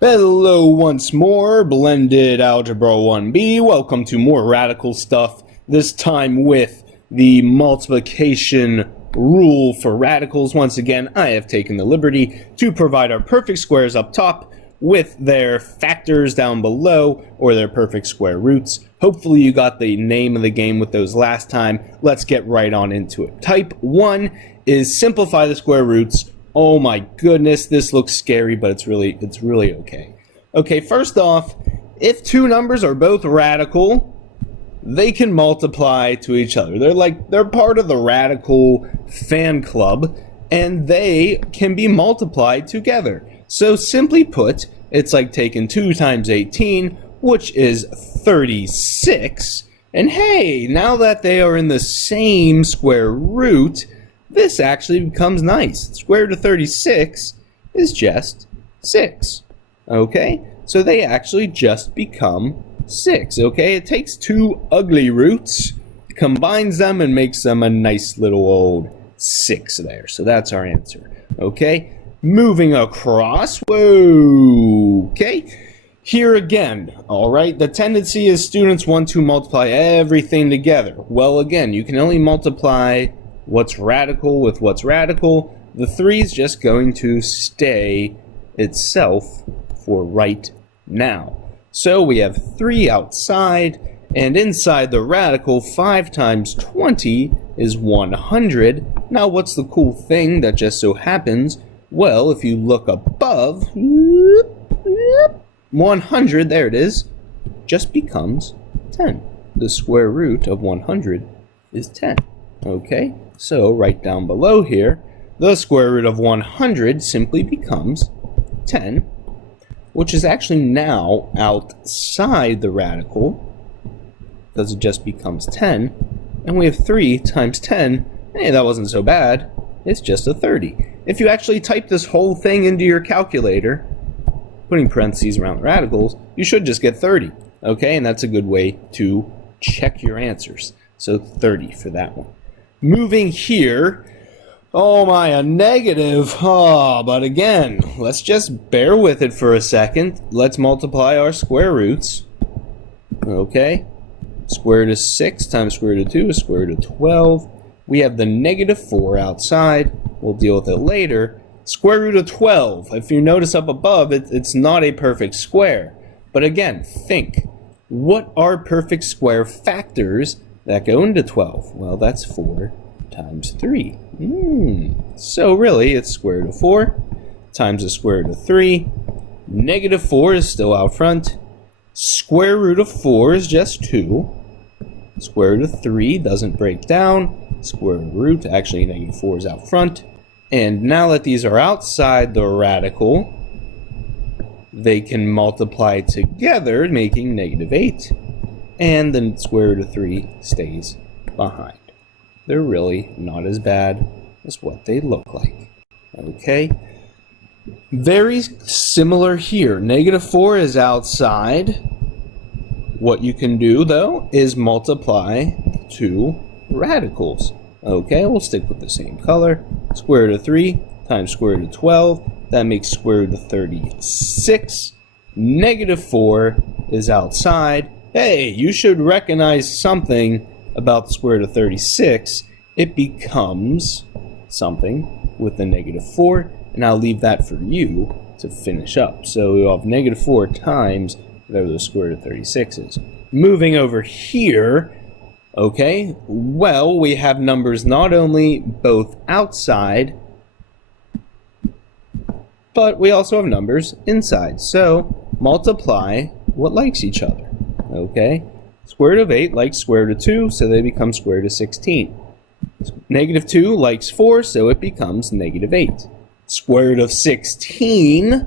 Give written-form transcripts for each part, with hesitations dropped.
Hello once more, Blended Algebra 1B. Welcome to more radical stuff, this time with the multiplication rule for radicals. Once again, I have taken the liberty to provide our perfect squares up top with their factors down below, or their perfect square roots. Hopefully you got the name of the game with those last time. Let's get right on into it. Type 1 is simplify the square roots. Oh my goodness, this looks scary, but it's really okay. Okay, first off, if two numbers are both radical, they can multiply to each other. They're part of the radical fan club, and they can be multiplied together. So simply put, it's like taking 2 times 18, which is 36, and hey, now that they are in the same square root, this actually becomes nice. Square root of 36 is just 6. Okay? So they actually just become 6. Okay? It takes two ugly roots, combines them, and makes them a nice little old 6 there. So that's our answer. Okay? Moving across. Whoa. Okay? Here again, alright, the tendency is students want to multiply everything together. Well, again, you can only multiply what's radical with what's radical. The 3 is just going to stay itself for right now. So we have 3 outside, and inside the radical, 5 times 20 is 100. Now what's the cool thing that just so happens? Well, if you look above, 100, there it is, just becomes 10. The square root of 100 is 10. Okay? So right down below here, the square root of 100 simply becomes 10, which is actually now outside the radical, because it just becomes 10, and we have 3 times 10, hey, that wasn't so bad, it's just a 30. If you actually type this whole thing into your calculator, putting parentheses around the radicals, you should just get 30, okay, and that's a good way to check your answers. So 30 for that one. Moving here, oh my, a negative, but again, let's just bear with it for a second. Let's multiply our square roots, okay? Square root of 6 times square root of 2 is square root of 12. We have the negative 4 outside, we'll deal with it later. Square root of 12, if you notice up above, it's not a perfect square. But again, think, what are perfect square factors that go into 12? Well, that's 4 times 3. So really, it's square root of 4 times the square root of 3. Negative 4 is still out front. Square root of 4 is just 2. Square root of 3 doesn't break down. Square root, actually negative 4 is out front. And now that these are outside the radical, they can multiply together, making negative 8. And the square root of 3 stays behind. They're really not as bad as what they look like. Okay? Very similar here. Negative 4 is outside. What you can do, though, is multiply two radicals. Okay, we'll stick with the same color. Square root of 3 times square root of 12. That makes square root of 36. Negative 4 is outside. Hey, you should recognize something about the square root of 36. It becomes something with the negative 4, and I'll leave that for you to finish up. So we'll have negative 4 times whatever the square root of 36 is. Moving over here, okay, well, we have numbers not only both outside, but we also have numbers inside. So multiply what likes each other. Okay, square root of 8 likes square root of 2, so they become square root of 16. Negative 2 likes 4, so it becomes negative 8. Square root of 16,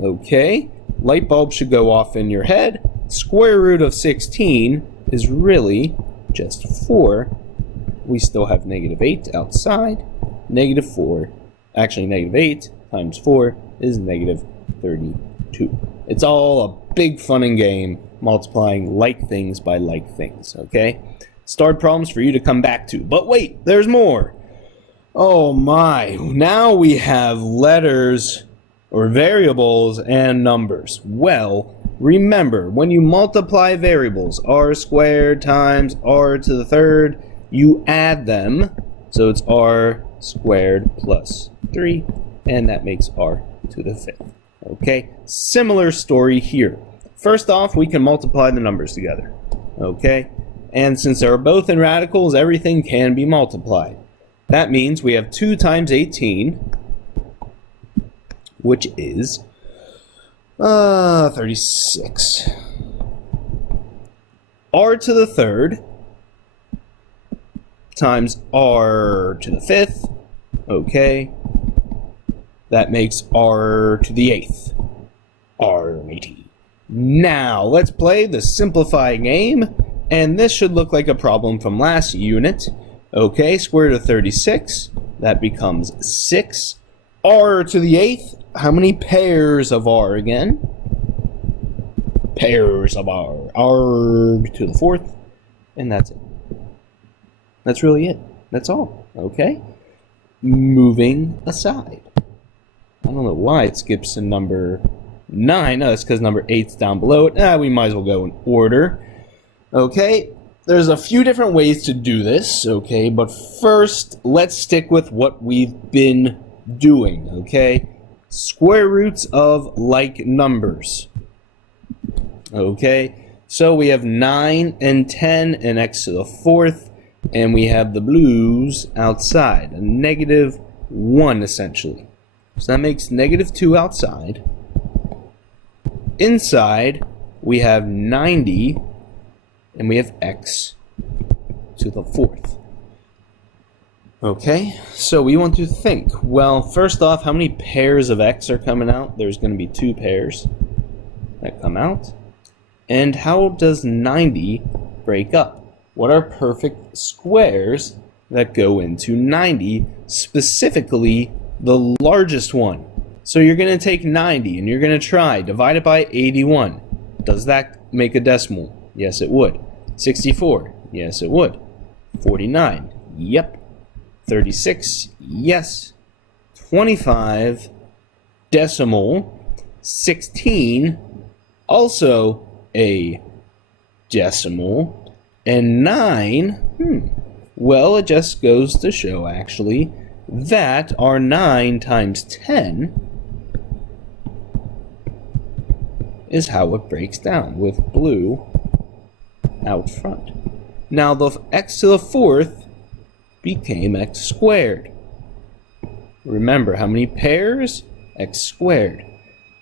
okay, light bulb should go off in your head. Square root of 16 is really just 4. We still have negative 8 outside. Negative 4, actually negative 8 times 4 is negative 32. It's all a big fun and game, multiplying like things by like things, okay? Start problems for you to come back to. But wait, there's more. Oh my, now we have letters or variables and numbers? Well, remember, when you multiply variables, r squared times r to the third, you add them, so it's r squared plus 3, and that makes r to the fifth. Okay, similar story here. First off, we can multiply the numbers together. Okay, and since they're both in radicals, everything can be multiplied. That means we have 2 times 18, which is 36. R to the third times r to the fifth. Okay, that makes r to the eighth. R80. Now, let's play the simplifying game, and this should look like a problem from last unit. Okay, square root of 36, that becomes 6. R to the eighth, how many pairs of r again? Pairs of r. R to the fourth, and that's it. That's really it. That's all, okay? Moving aside. I don't know why it skips to number 9. No, it's because number 8's down below it. We might as well go in order. Okay, there's a few different ways to do this, okay? But first, let's stick with what we've been doing, okay? Square roots of like numbers. Okay, so we have 9 and 10 and x to the fourth, and we have the blues outside, a -1 essentially. So that makes -2 outside. Inside, we have 90, and we have x to the fourth. Okay, so we want to think. Well, first off, how many pairs of x are coming out? There's going to be 2 pairs that come out. And how does 90 break up? What are perfect squares that go into 90, specifically the largest one? So you're going to take 90 and you're going to try, divide it by 81. Does that make a decimal? Yes, it would. 64? Yes, it would. 49? Yep. 36? Yes. 25? Decimal. 16? Also a decimal. And 9? Well, it just goes to show, actually, that our 9 times 10 is how it breaks down, with blue out front. Now, the x to the fourth became x squared. Remember, how many pairs? X squared.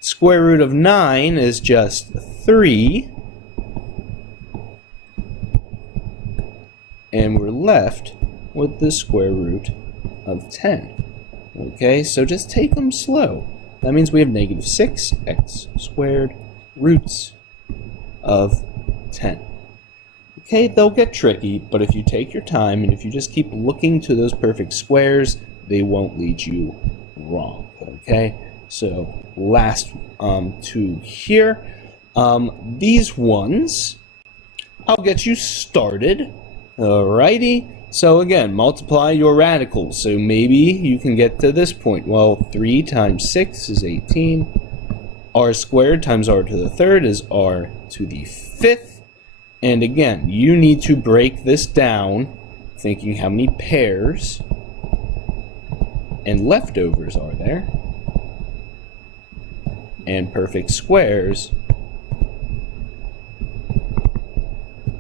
Square root of 9 is just 3. And we're left with the square root of 10. Okay, so just take them slow. That means we have -6 x squared roots of 10. Okay, they'll get tricky, but if you take your time and if you just keep looking to those perfect squares, they won't lead you wrong. Okay, so last 2 here. These ones, I'll get you started. Alrighty, so again, multiply your radicals. So maybe you can get to this point. Well, 3 times 6 is 18. R squared times r to the third is r to the fifth. And again, you need to break this down, thinking how many pairs and leftovers are there, and perfect squares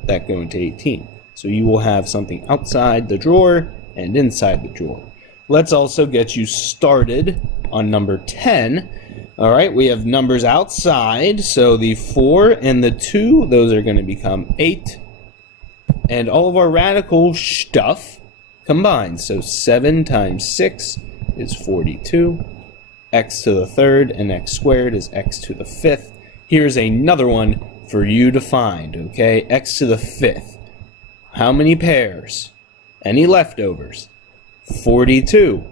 that go into 18. So you will have something outside the drawer and inside the drawer. Let's also get you started on number 10. All right, we have numbers outside, so the 4 and the 2, those are going to become 8. And all of our radical stuff combined. So 7 times 6 is 42. X to the third and x squared is x to the fifth. Here's another one for you to find, okay? X to the fifth. How many pairs? Any leftovers? 42.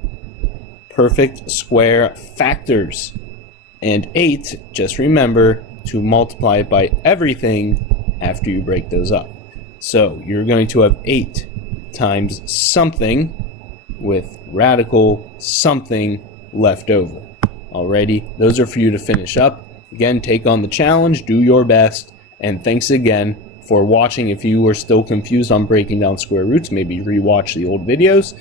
Perfect square factors. And 8, just remember to multiply it by everything after you break those up. So you're going to have 8 times something with radical something left over. Alrighty, those are for you to finish up. Again, take on the challenge, do your best, and thanks again for watching. If you were still confused on breaking down square roots, maybe rewatch the old videos.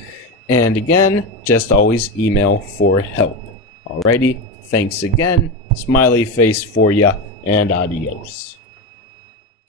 And again, just always email for help. Alrighty, thanks again, smiley face for ya, and adios.